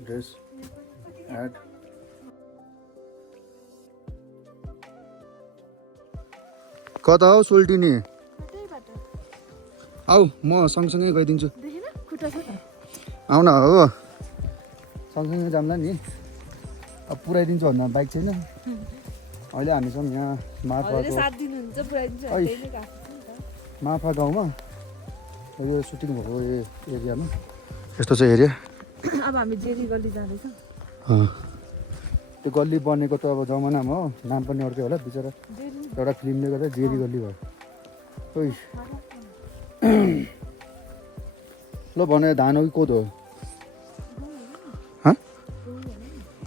This add कता हो सोल्टिनी आऊ म सँगसँगै गइदिन्छु आउ न हो सँगसँगै जाम्ला नि अब पुऱ्याइदिन्छु भन्दा बाइक छैन अहिले हामीसँग यहाँ माफा गाउँमा यो सुटिङ भएको एरियामा यस्तो छ एरिया अब हामी जेरी गल्ली जाँदैछौँ त्यो गल्ली बनेको त अब जमानामा हो नाम पनि अर्कै होला बिचरा एउटा फिल्मले गर्दा जेरी गल्ली भयो ओइ ल भने धान हो कि कोदो हो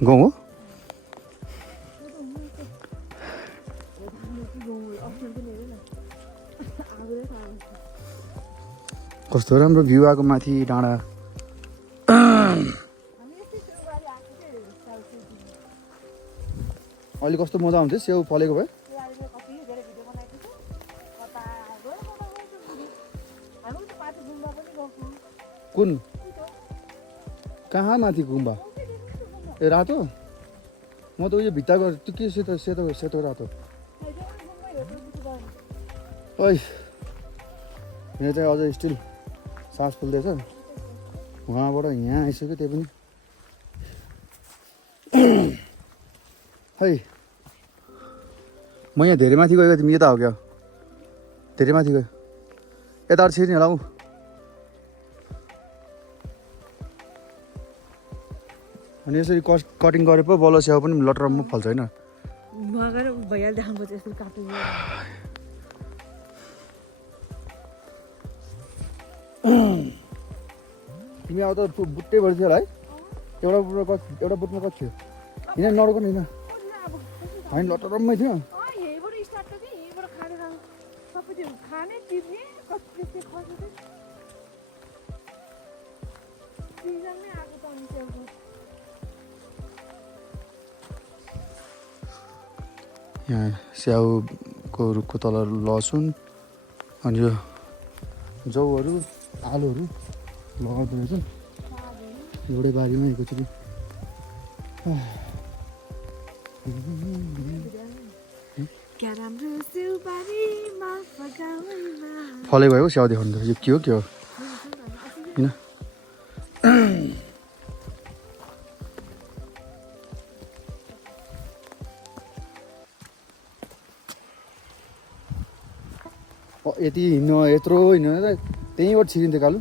गहुँ हो कस्तो राम्रो भ्यू आएको माथि डाँडा अहिले कस्तो मजा आउँछ स्याउ फलेको भए कुन कहाँ माथि गुम्बा ए रातो म त उयो भित्ताको त्यो के सेतो सेतो सेतो रातो ओइ मेरो चाहिँ अझ स्टिल सास फुल्दैछ उहाँबाट यहाँ आइसक्यो त्यही पनि है म यहाँ धेरै माथि गएको तिमी यता हो क्या धेरै माथि गयो यता छिर्ने होला ऊ अनि यसरी कटिङ गरे पो बल्ल स्याउ पनि लटरम्म फल्छ होइन तिमी अब त बुट्टै भइसक्यो होला है एउटा बुटमा कति थियो हिँड नरोको नि होइन लटरम्मै थियो यहाँ स्याउको रुखको तल लसुन अनि यो जौहरू आलुहरू लगाउँदो रहेछ एउटै बारीमा एकचोटि फले भयो स्याउ देखाउनु त यो के हो होइन यति हिँड्नु यत्रो हिँड्नु त त्यहीँबाट छिरिन्थ्यो कालु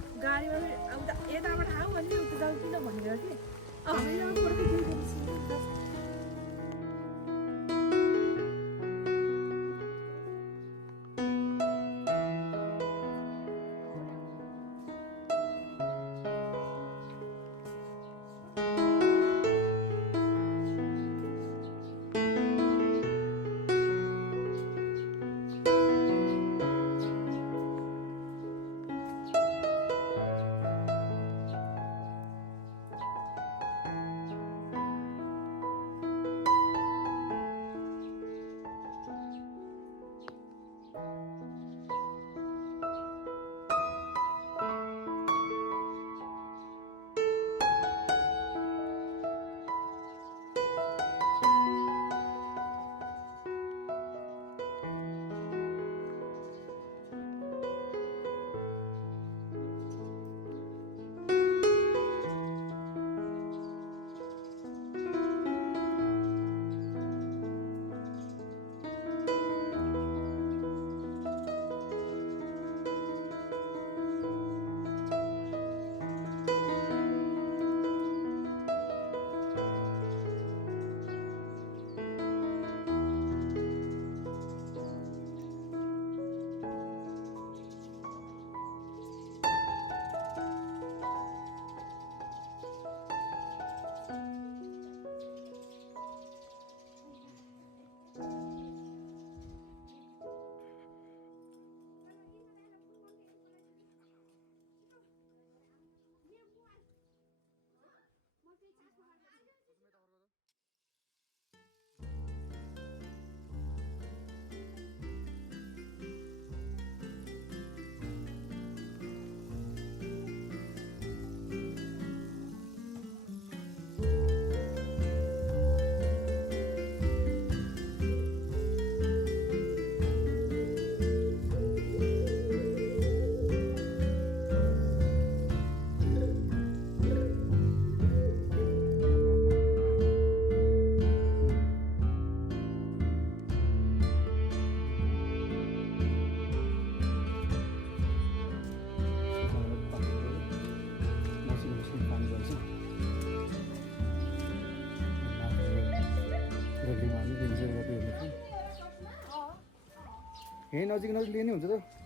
यहीँ नजिक नजिक लिने हुन्छ त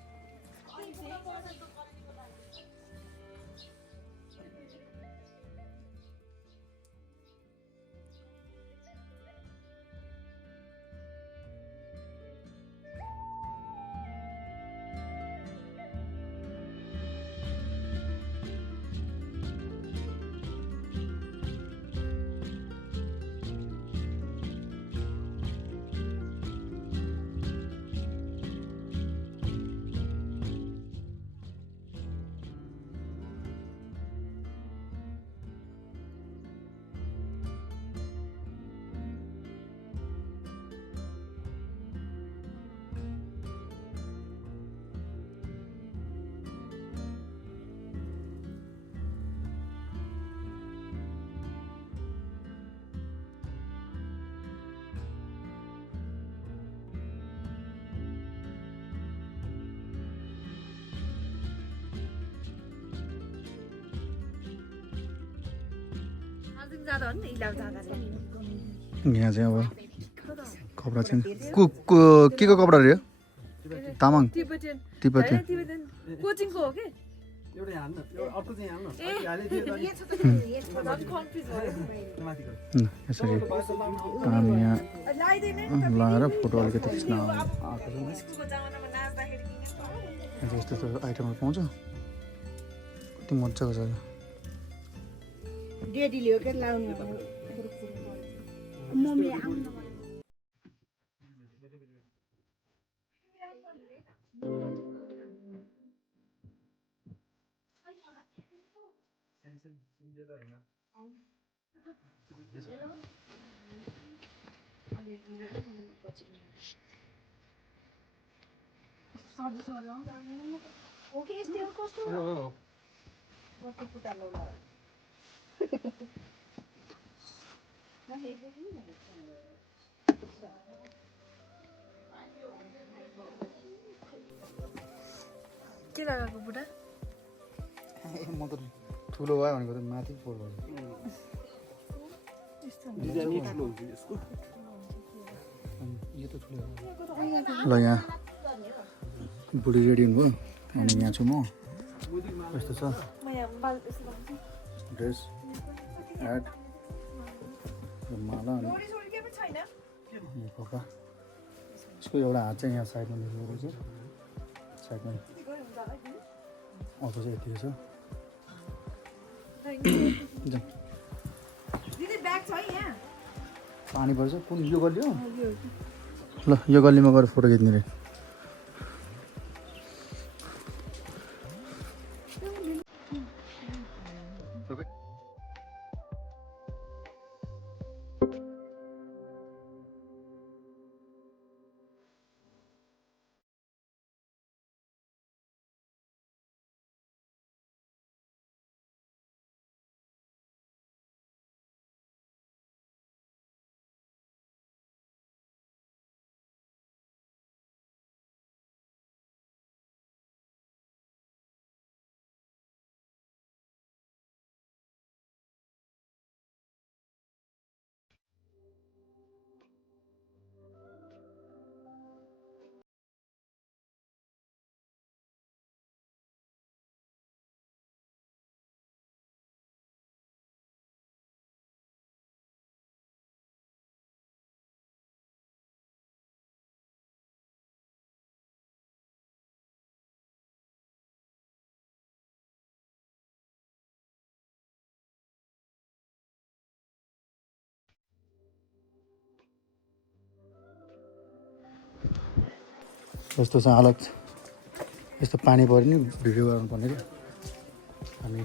जाँदा हो नि इलाम जाँदा यहाँ चाहिँ अब कपडा चाहिँ के को कपडा रे तामाङ तिब्बतियन तिब्बती कोचिङको हो कि एउटै हाल्न अर्को चाहिँ हाल्न यसरी हामी यहाँ लाएर फोटो अलिकति खिच्न यस्तो यस्तो आइटमहरू पाउँछ कति मजाको छ डेडीले हो क्या लाउनु मम्मी आउनु ओके यस्तो कस्तो कस्तो पुटा लाउला के लगाएको बुढा म त ठुलो भयो भनेको त माथि पोल भयो डिजाइन ठुलो हुन्छ यसको यो त ठुलो ल यहाँ बुढी रेडी हुनुभयो अनि यहाँ छु म कस्तो छ ड्रेस एड माला अनि पप्पा यसको एउटा हात चाहिँ यहाँ साइडमा लेखेको रहेछ साइडमा अर्को चाहिँ यतिको छ पानी पर्छ कुन यो गल्ली हो ल यो गल्लीमा गएर फोटो खिच्ने रे यस्तो चाहिँ हालत यस्तो पानी पऱ्यो नि भिडियो गराउनु पर्ने रे हामी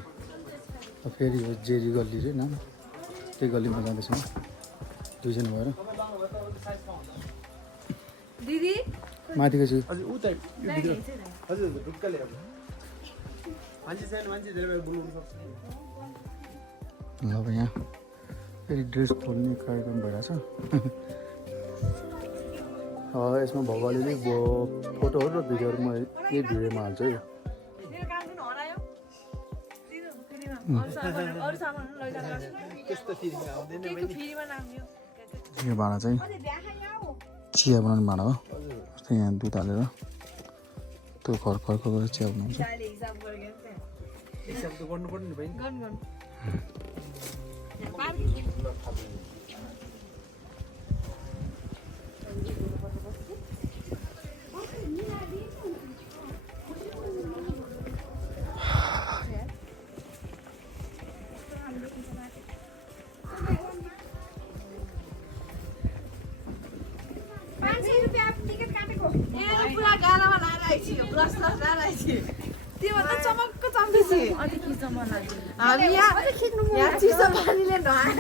फेरि यो जेरी गल्ली रे नाम त्यही गल्लीमा जाँदैछौँ दुईजना भएर दिदी माथिको चाहिँ हजुर उता हजुर ढुक्कले अब मान्छे छैन मान्छे धेरै बेर बोल्नु सक्छ अब यहाँ फेरि ड्रेस खोल्ने कार्यक्रम भइरहेछ यसमा भगवालीले फोटोहरू र भिडियोहरू म यही भिडियोमा हाल्छु है त्यस्तो फिलिङ आउँदैन यो भाँडा चाहिँ चिया बनाउने भाँडा हो जस्तै यहाँ दुध हालेर त्यो घर घरको गएर चिया बनाउँछ अहिले हिसाब गरेको चाहिँ हिसाब त गर्नु पर्ने नि भाइ गर्नु गर्नु पुरा गालामा लाएर आइछि ब्रस लाएर आइछि त्यो भन्दा चमक्क चम्किछि अनि के चमक लाग्छ हामी यहाँ चिसो पानीले नुहाएर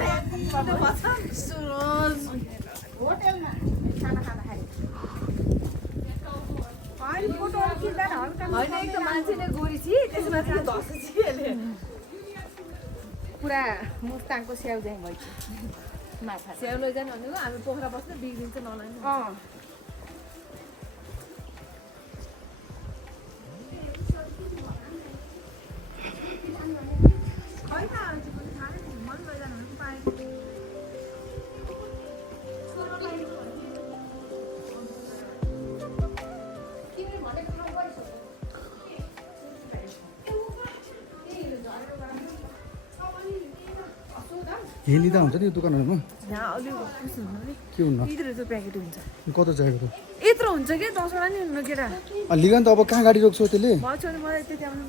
सुरोज होटलमा खाना खाँदाखेरि अनि फोटोहरू खिच्दा हल्का होइन एकदम मान्छेले गोरी छि त्यसमा चाहिँ धस्छ छि यसले पुरा मुस्ताङको स्याउ चाहिँ भइछ माछा स्याउ लैजाने भनेको हामी पोखरा बस्दा बिग्रिन्छ नलाने यही लिँदा हुन्छ नि दोकानहरूमा यहाँ अलि खुसी हुनु नि के हुन्न 30 रुपियाँ प्याकेट हुन्छ कता चाहिएको यत्रो हुन्छ कि 10 वटा नि हुनु केटा लिगा नि त अब कहाँ गाडी रोक्छौ त्यसले म छोरी मलाई त्यति आउनु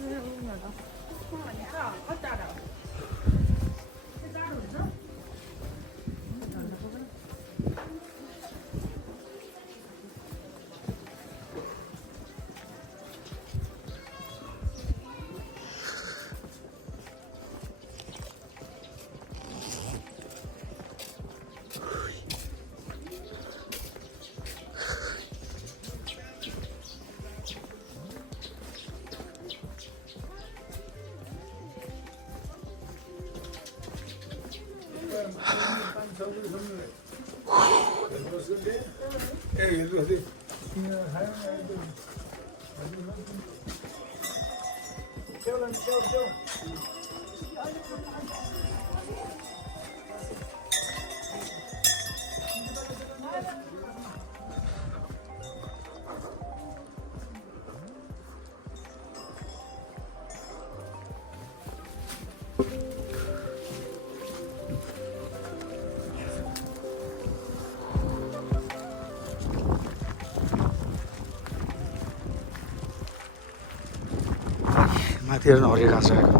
माथि हेर्नु हरियो घाँस आएको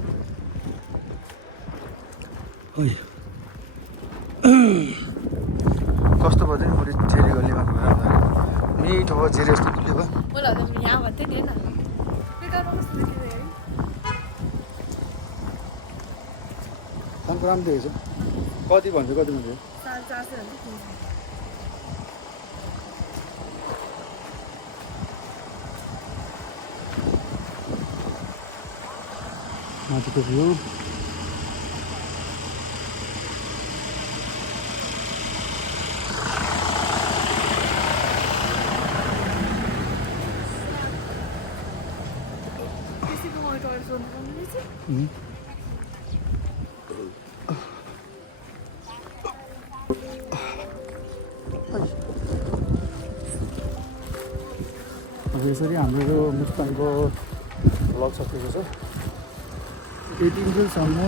कस्तो भयो नि बढी जेरी गल्लीमा मिठो भयो जेरी जस्तो गुलियो भयो मलाई त यहाँ भन्थे नि हैन बेकारमा कस्तो देखिरहेको है दामको राम्रो देखेको छ कति भन्छ कति भन्छ 450 हुन्छ माथिको भ्यू त्यसैको मलाई टोइलेट सोध्नु पर्ने रहेछ अब यसरी हाम्रो यो मुस्ताङको भ्लग सकिएको छ यति इन्जेलसम्म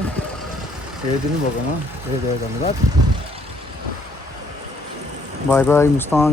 हेरिदिनु भएकोमा धेरै धेरै धन्यवाद बाई बाई मुस्ताङ